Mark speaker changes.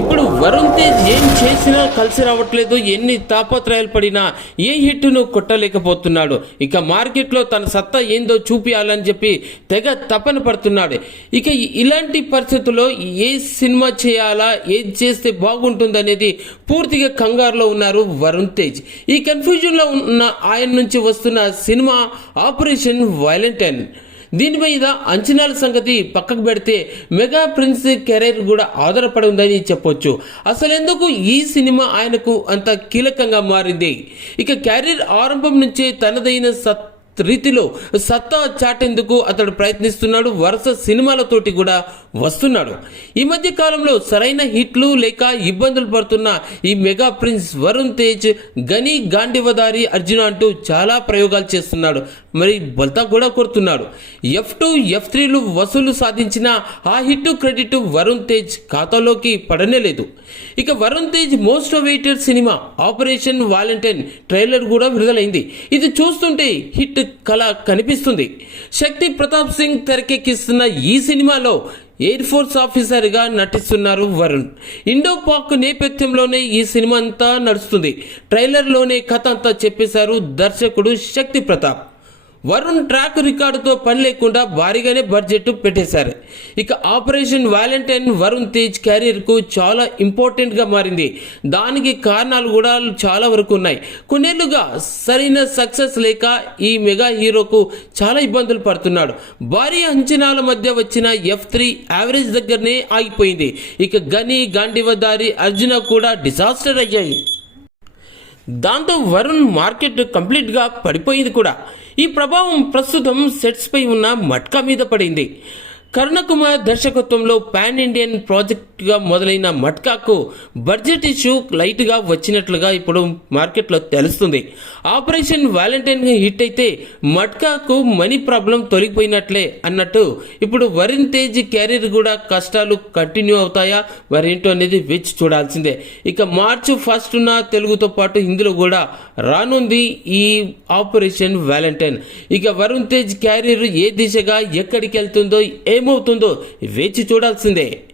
Speaker 1: ఇప్పుడు వరుణ్ తేజ్ ఏం చేసినా కలిసి రావట్లేదు ఎన్ని తాపత్రయాలు పడినా ఏ హిట్ను కొట్టలేకపోతున్నాడు. ఇక మార్కెట్లో తన సత్తా ఏందో చూపించాలని చెప్పి తెగ తపన పడుతున్నాడు. ఇక ఇలాంటి పరిస్థితుల్లో ఏ సినిమా చేయాలా ఏది చేస్తే బాగుంటుందనేది పూర్తిగా కంగారులో ఉన్నారు వరుణ్ తేజ్. ఈ కన్ఫ్యూజన్లో ఉన్న ఆయన నుంచి వస్తున్న సినిమా ఆపరేషన్ వైలెంటైన్. దీని మీద అంచనాల సంగతి పక్కకు పెడితే మెగా ప్రిన్స్ కెరీర్ కూడా ఆధారపడి ఉందని చెప్పొచ్చు. అసలు ఎందుకు ఈ సినిమా ఆయనకు అంత కీలకంగా మారింది? ఇక కెరీర్ ఆరంభం నుంచే తనదైన సత్ రీతిలో సత్తా చాటేందుకు అతడు ప్రయత్నిస్తున్నాడు వరుస సినిమాలతోటి కూడా వస్తున్నాడు. ఈ మధ్య కాలంలో సరైన హిట్లు లేక ఇబ్బందులు పడుతున్న ఈ మెగా ప్రిన్స్ వరుణ్ తేజ్ గని గాండివదారి అర్జున అంటూ చాలా ప్రయోగాలు చేస్తున్నాడు. మరి బల్తా కూడా కొడుతున్నాడు. ఎఫ్ టూ ఎఫ్ త్రీలు వసూలు సాధించిన ఆ హిట్ క్రెడిట్ వరుణ్ తేజ్ ఖాతాలోకి పడనే లేదు. ఇక Varun Tej most awaited cinema Operation Valentine trailer కూడా విడుదలైంది. ఇది చూస్తుంటే హిట్ కళ కనిపిస్తుంది. శక్తి ప్రతాప్ సింగ్ తెరకెక్కిస్తున్న ఈ సినిమాలో ఎయిర్ ఫోర్స్ ఆఫీసర్గా నటిస్తున్నారు వరుణ్. ఇండో పాక్ నేపథ్యంలోనే ఈ సినిమా అంతా నడుస్తుంది. ట్రైలర్లోనే కథ అంతా చెప్పేశారు దర్శకుడు శక్తి ప్రతాప్. వరుణ్ ట్రాక్ రికార్డుతో పని లేకుండా భారీగానే బడ్జెట్ పెట్టేశారు. ఇక ఆపరేషన్ వ్యాలంటైన్ వరుణ్ తేజ్ కెరీర్కు చాలా ఇంపార్టెంట్గా మారింది. దానికి కారణాలు కూడా చాలా వరకు ఉన్నాయి. కొన్నేళ్ళుగా సరైన సక్సెస్ లేక ఈ మెగా హీరోకు చాలా ఇబ్బందులు పడుతున్నాడు. భారీ అంచనాల మధ్య వచ్చిన ఎఫ్ త్రీ యావరేజ్ దగ్గరనే ఆగిపోయింది. ఇక గని గాంధీవదారి అర్జున కూడా డిజాస్టర్ అయ్యాయి. దాంతో వరుణ్ మార్కెట్ కంప్లీట్గా పడిపోయింది కూడా. ఈ ప్రభావం ప్రస్తుతం సెట్స్పై ఉన్న మట్కా మీద పడింది. కరుణకుమార్ దర్శకత్వంలో పాన్ ఇండియన్ ప్రాజెక్ట్గా మొదలైన మట్కాకు బడ్జెట్ ఇష్యూ లైట్గా వచ్చినట్లుగా ఇప్పుడు మార్కెట్లో తెలుస్తుంది. ఆపరేషన్ వ్యాలంటైన్ హిట్ అయితే మట్కాకు మనీ ప్రాబ్లం తొలగిపోయినట్లే అన్నట్టు ఇప్పుడు వరుణ్ తేజ్ కెరీర్ కూడా కష్టాలు కంటిన్యూ అవుతాయా? మరేంటో అనేది వేచి చూడాల్సిందే. ఇక మార్చి ఫస్ట్న తెలుగుతో పాటు హిందీలో కూడా రానుంది ఈ ఆపరేషన్ వ్యాలంటైన్ ఇక వరుణ్ తేజ్ క్యారియర్ ఏ దిశగా ఎక్కడికి వెళ్తుందో ఏమవుతుందో వేచి చూడాల్సిందే.